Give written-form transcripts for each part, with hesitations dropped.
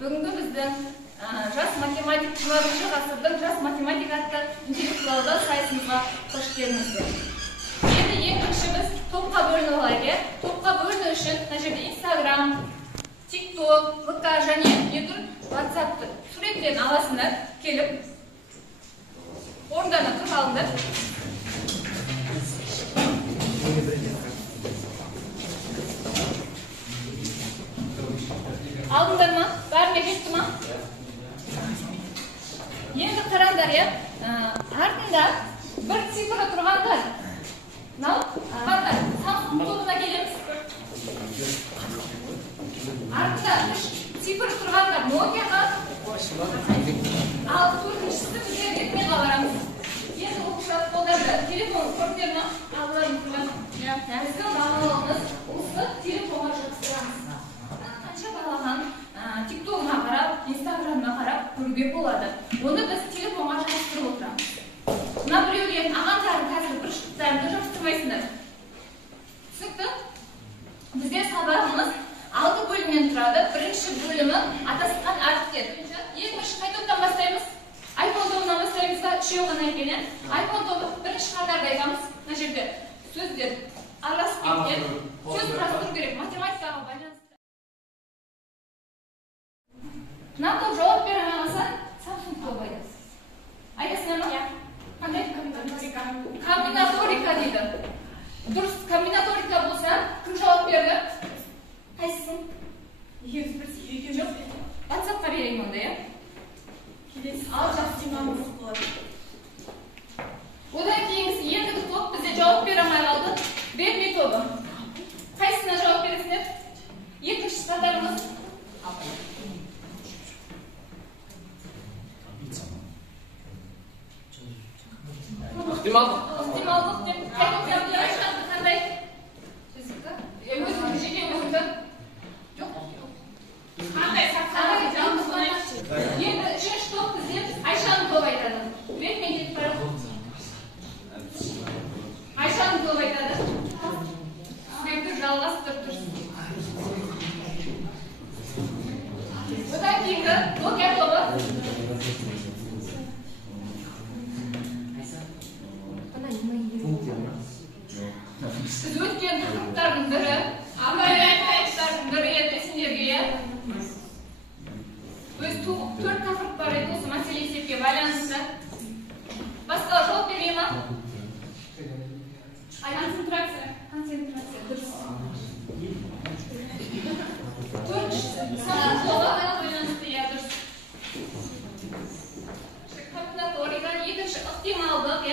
Бүгінгі біздің жас математик 20 ғасырдың жас математик атты интеллектуалды сайысымызға қош келдіңіздер. Енді ең бірінші біз топқа бөлініп алайық. Топқа бөліну үшін мына жерде Instagram, TikTok, VK және WhatsApp суреттерін аласыңдар, келіп орындарына тұрып алыңдар. Алдыңдар ма? Бәріне кетті ма? Енді қараңдар, артында бір цифры тұрғандар. Samsung тобына келеміз. Артында үш цифры тұрғандар Nokia-ға. Ал төртіншісі бізге Redmi-ға барамыз. Енді оқушылар қолдарды телефон көрдіңдер ме? Алдыларыңыз. Біздің балаларымыз осы телефонға жатқызамыз. Қанша балаған TikTok-ға қарап, Instagram-ға қарап көруге болады. Оны біз телефонға жабыстырып отырамыз. Мына біреулердің ағандарын қазір бір шыттарында жабыстырмайсыңдар. Түсінікті? Бізде сабағымыз 6 бөлімнен тұрады. Бірінші бөлімі атасқан әріптер. Ең бірінші қай топтан бастаймыз? iPhone тобынан бастаймыз ба? Үшеу ғана екен. iPhone тобы бірінші қатарда айтамыз. Мына жерде сөздер араласып кеткен. Сөз құрастыру керек. Математикаға байланысты. Мына топ жауап бере алмаса, Samsung тобы айтасыз. Айтасыңдар ма? Қандай? Комбинаторика дейді. Дұрыс, комбинаторика болса, кім жауап берді? Қайсысын? Екеуміз жоқ. WhatsApp-қа берейін онда, келесі. Ал жақсы демамыз болады. Одан кейінгісі ендігі топ бізде жауап бере алмай қалды. Redmi тобы. Қайсысына жауап бересіңдер? Екінші қатарымыз. Ықтималдық деп қандай? Өзіңді жеке өзіңді? Жоқ. Қандай? Енді үшінші топ бізде Айшаның тобы айтады. Redmi деп барады. Айшаның тобы айтады. Sürekli жалғастырып тұрсың. Одан кейінгі Nokia тобы. Сіз өткен тақырыптардың бірі, тақырыптардың бірі еді сендерге. Өз төрт тақырып бар еді осы мәселе есепке байланысты. Басқа жауап бермей ма? Концентрация. Дұрыс. Төртінші тобы байланысты, дұрыс. Комбинаторика, екінші ықтималдық,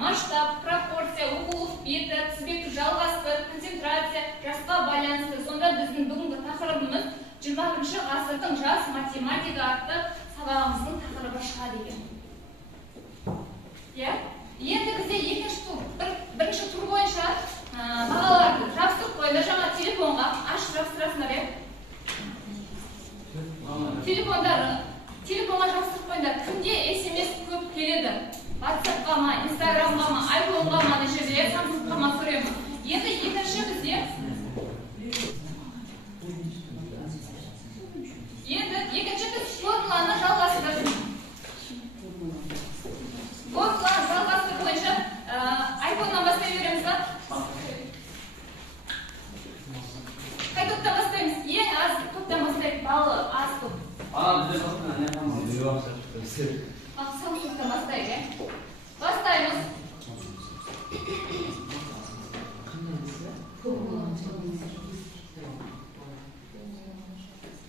масштаб, пропорция, оқулық беті, тізбекті жалғастыр, концентрация, жасқа байланысты. Сонда біздің бүгінгі тақырыбымыз 21 ғасырдың жас математика атты сабағымыздың тақырыбы шығады екен. Енді бізде екінші тур, бірінші тур бойынша бағаларды жабыстырып қойды. Жаңа телефонға ашып жабыстырасыңдар, телефонға жабыстырып қойыңдар. Күнде SMS көп келеді. WhatsApp-қа ма, Instagram-ға ма, iPhone-ға ма, нешеде, Samsung-ға ма көреміз. Енді екінші бізде біз формуланы жалғастырып. Формуланы жалғастыру бойынша iPhone-нан бастай береміз ба? Қай топтан бастаймыз? Ең аз топтан бастайды, балы аз топ. Samsung-тан бастайық, бастаймыз.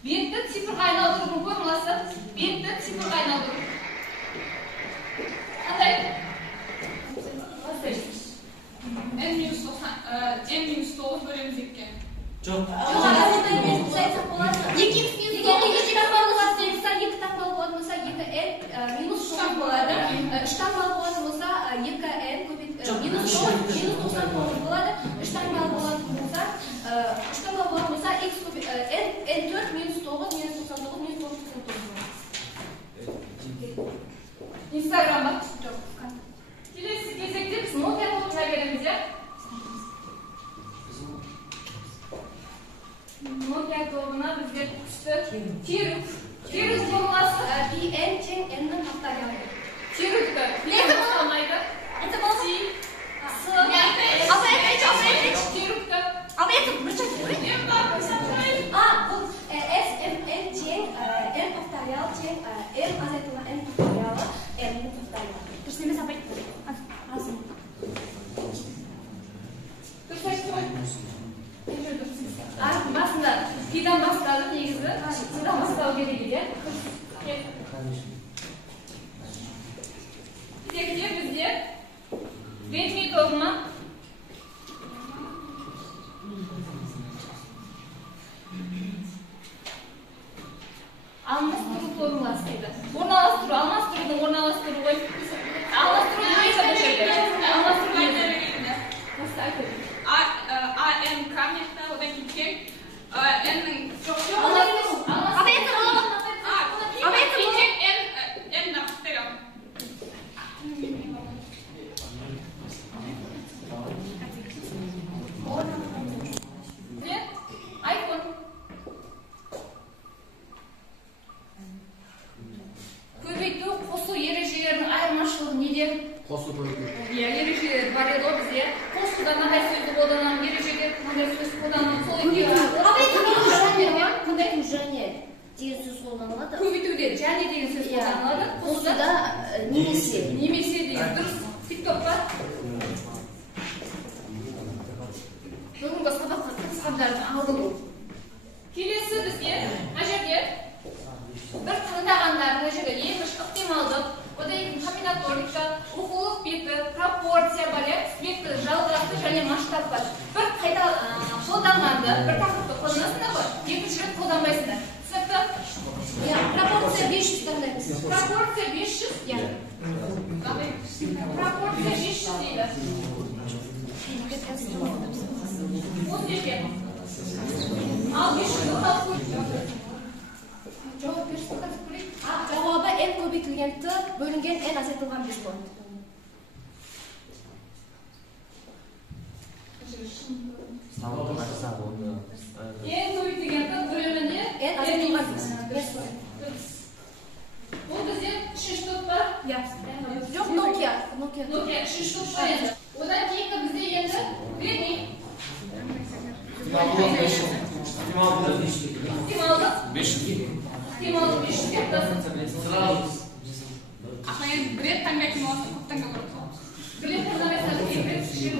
Бетті цифрға айналдырудың формуласы, бетті цифрға айналдыру. Қандай? Бастаймыз. N-9 бөлеміз еккен. Жоқ. Екі таңбалы болатын болса, 2n минус 9 болады. Үш таңбалы болатын болса, 2n минус 99 болады. Үш таңбалы болатын болса, n4 минус 9 минус 99 минус 99 болады. Instagram-ға жоқ. Келесі кезекте біз Nokia тобына келеміз, Nokia тобына біздер күшті теріп Virüs formulası. Bir en çen en'nin bakteriyalı. Virüs'te. Virüs olmaydı. Это было? Sı. Ama evet. Virüs'te. Ama это бұрышты. Bu S, N çen, N bakteriyalı çen, N azetılan N bakteriyalı, N'nin bakteriyalı. Terus neme sampai asıl. Basında fidan bastardı negizdi. Fidan bastarı gereğiyle. Bizde Betmey tohuma almastırı formülasıydı. Ornalastırı, almastırı'nın ornalastırı koy. Almastırı neyse bu şeyler. Almastırı neyse. Nasıl arkadaşım? En камнях-то вот эти тем, N Ama это было. А это N на втором. iPhone. Көбейту, қосу ережелерінің айырмашылығы неде? Қосу көбейту. Ережелер бар еді ғой бізде. Қосуда мынандай сөзді қолданамын, ережелер мынандай сөз қолданамын. Сол екеуі. Қандай және деген сөз қолданылады? Көбейтуде және деген сөз қолданылады. Қосуда немесе. Немесе деген дұрыс. TikTok бар. Бүгінгі сабаққа қатысқандардың алдын ол. Келесі бізде мына жерде бір таңдағандар мына жерде екіш ықтималдық, одан кейін комбинаторика, оқулық беті, пропорция бар, спектр, жалғақты және масштаб бар. Bir қайта қолданғанды, бір тақырыпты қолданасыңдар ғой, екінші рет қолданбайсыңдар. Түсінікті? Пропорция 500 таңдаймыз. Пропорция 500? Пропорция 500 дейді. Осы жерде. Ал 500 қалып көрді. Жауап берсін қазір көрейік. Жауабы N көбейтілген Т бөлінген N азайтылған 5 болады. Ең көбейтілген Т бөліміне N азайтылған 5 болады. Бұл бізде 3 топ бар. Жоқ, Nokia. Nokia 3 топ бар енді. Одан кейінгі бізде енді Redmi. Ықтималдық 500 картасы. Ахмет бред там как можно, как там говорят. Білет қолданбайсаңыз ең бірінші жері.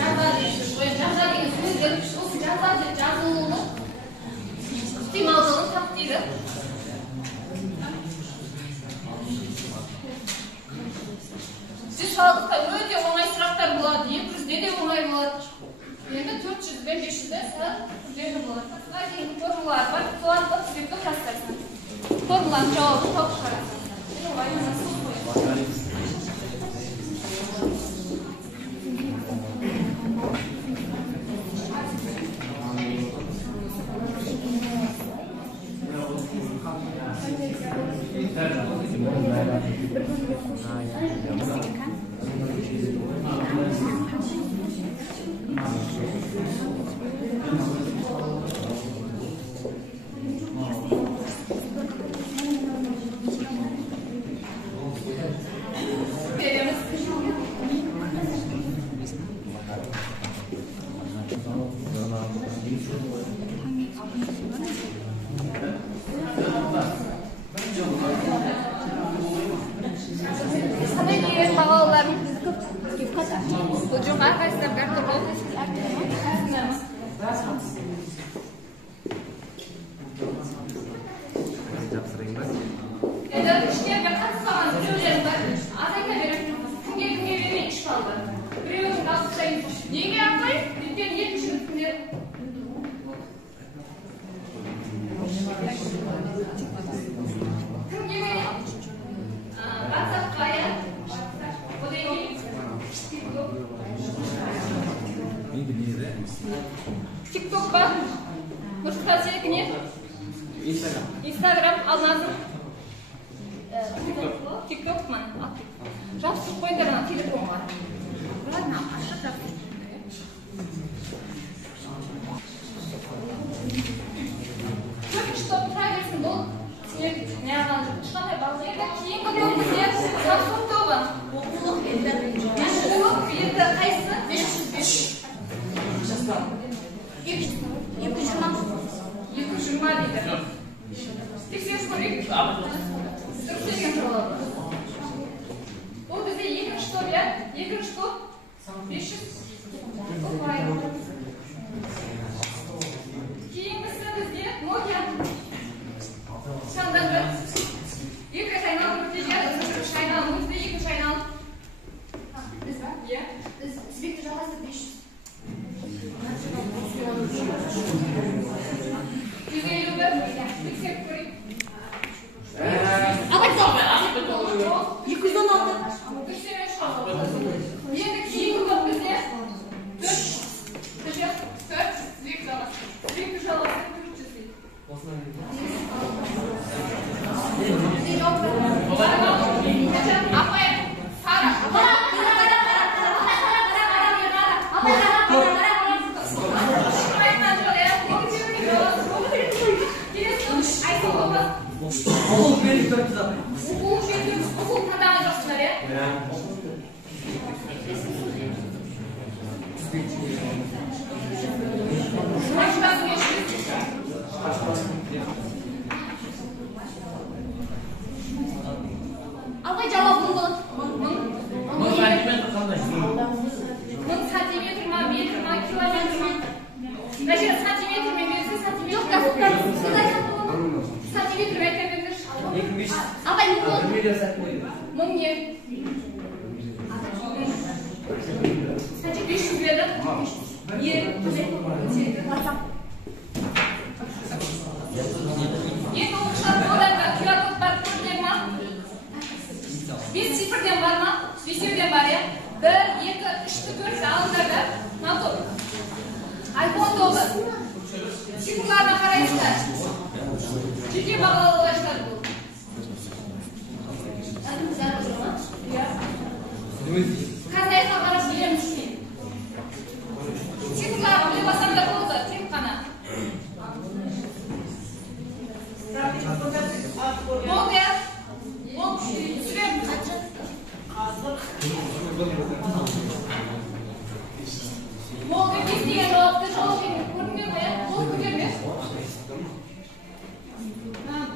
Жаза деген сөздер, осы жаза деп жазылуының ықтималдығын тап дейді. Сіз шалдықта өте оңай сұрақтар болады, 200-де де оңай болады. Енді 400 бен 500-де сәл күрделі болады. Сызға дейін формулалар бар, сол арқылы тізбекті құрастырасың. Формуланың жауабын тауып шығарасың. Енді оңай қойыңыз. TikTok var. Nursul'ya ne? Instagram al lazım. TikTok mu? Жабыстырып қойыңдар ана телефонға. ешқандай баға енді кейінгі тобымызде Samsung тобы оқулық енді қайсысы 220 дейді тексеріп көрейік дұрыс деген жауабы бұл бізде екінші топ иә екінші топ 500 кейінгісі бізде Nokia Шандаңғы екінші айналым өтеге үшінші айналым өтті екінші айналым біз ба? Иә Тізбекті жалғастыр 500 151 тексеріп көрейік Абай зал 216 дұрыс емес шығады енді кейінгі топ бізде 4 тізбекті жалғастырып 300 апай Сара оқу таңдаған жоқсыңдар иә Абай жауабын болады 1000 сантиметр ма метр ма километр ма мына жерде сантиметрмен берсе сантиметр сантиметр айта беріңдерші Абай не болады 1000 не 500 берді енді оқушылар қолдарында QR код бар көрдіңдер ма 5 цифрден бар ма 5-ден бар иә 1, 2, 3, 4 алыңдар да мына топ iPhone тобы цифрларына қарайсыздар жеке бағалаушылар бұл қазір айқа қарап білеміз цифрларын біле басаңдар болды тек қана болды иә түсіреміз болды кез деген жауапты жауап көрінген ғой иә ол көтерме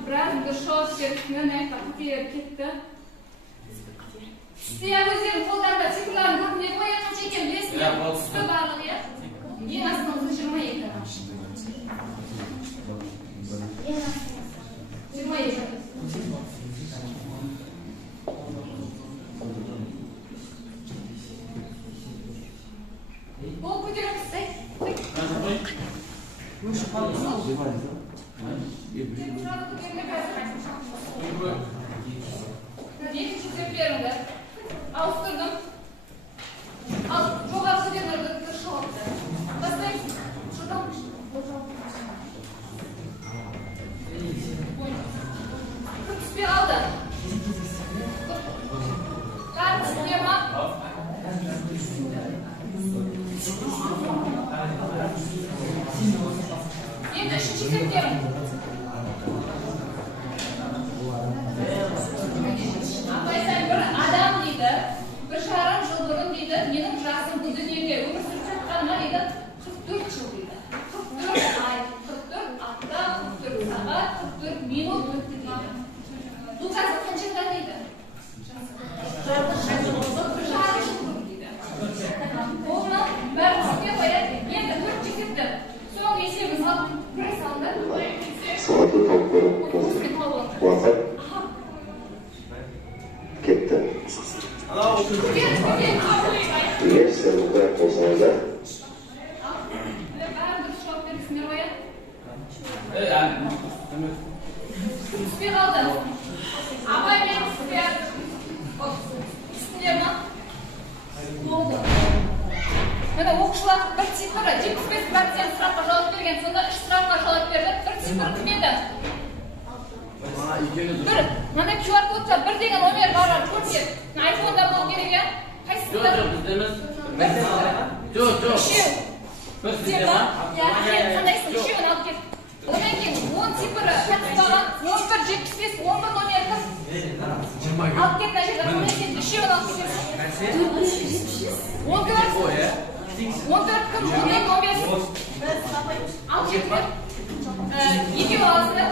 біраз дұрыс жауап беріп көтеріп кетті түсті иә өздерің қолдарында цифрларын көрінеді ғой қанша екенін білесіңдер түсті барлығы иә ең астыңғы 22 Ол көтереміз екінші деп беріңдер ауыстырдым ал жоғары көтеріңдер дұрыс жауапты бастаймыз жылдам түспей қалды бәрі түспей ма енді үшінші тептерім апайсай бір адам дейді 1,5 жыл бұрын дейді менің жасым бұл дүниеге өмір сүріп жатқаныма дейді 44 жыл дейді 44 ай 44 апта 44 сағат 44 минут өтті дейді бұл қазір қаншада дейді 1,5 жыл бұрын дейді оны бәрі түсіне қояды енді 4 есепті соңғы есебін салып бір салыңдар Saati topluyorum. Vakit gitti. Eğer sen bu kadar olsanız da Түспей қалды. Абай мен түспей үстінде ма? Болды. Міне оқушылар бір цифры 75% сұраққа жауап берген, сонда 3 сұраққа жауап берді. Бір цифр кім еді? Бір. Мына QR кодта 1 деген номер бар, көрсет. iPhone-да болу керек, иә? Қайсысында? Жоқ. Үшеу. Сен ба? Иә, қандайсың? Үшеуін алып кет. Одан кейін 10 цифры қатыспаған, 11, 75, 11 номер кім? Alып ket mына жерге. Мен сен үшеуін алып кетесің. 14 кім? 15. Алып кетті. Екеу аласыздар.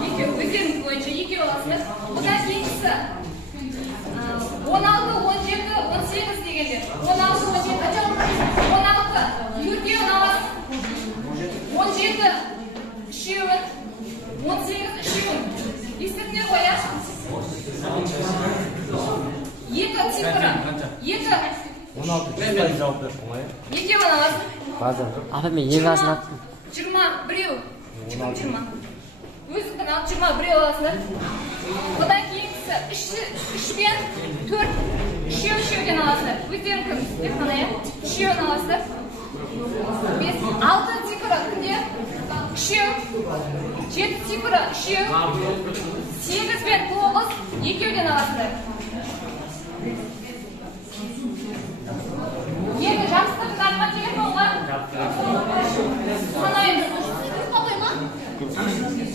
Екеу өздеріңіз бойынша екеу аласыздар. Одан кейінгісі 16, 17, 18 дегендер. 16, 17, 16, төртеуін аласыз. 17 үшеуін, 18 үшеуін. Естідіңдер ғой, я? Екі цифры. Екі. 16 жауап беріп қоймай. Екеуін аласың. Базар. Апа мен ең азын аттым. 20 біреу. 20. Өзіңкін алып 20 біреу аласыңдар. Одан кейінгісі 3 пен 4. Үшеуден аласыңдар. Өздеріңкін деп қана, я? Үшеуін аласыңдар. 6 цифры кімде? Үшеу. 7 цифры үшеу. 8 пен 9 екеуден аласыңдар. Енді жабыстырыңдар ма телефонға? Санаймыз.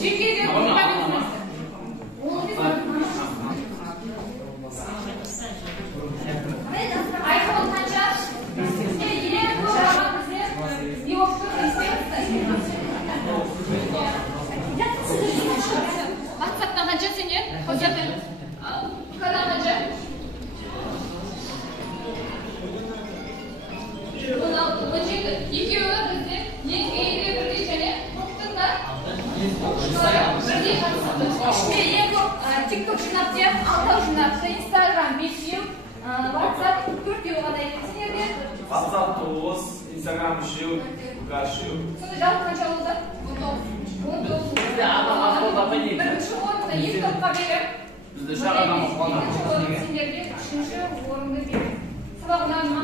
Жеке де айфон қанша? Ең көп алған бізде не болып тұр? WhatsApp-тан қанша сенде? Канал қанша? 16, 17, екеуі бізде екеуі бірдей және топтыңда бірдей ішінде ең көп TikTok жинапты, 6 жинапты, Instagram 5-еу, WhatsApp 4-еу ғана екен. Сендерде? WhatsApp 9, Instagram 3-еу, VK-3-еу. Сонда жалпы қанша болды? 19. Бірінші орында 2 топқа беріп, Бізде шағын адам екінші орын сендерге, үшінші орынды беріп. Сабақ ұнады ма?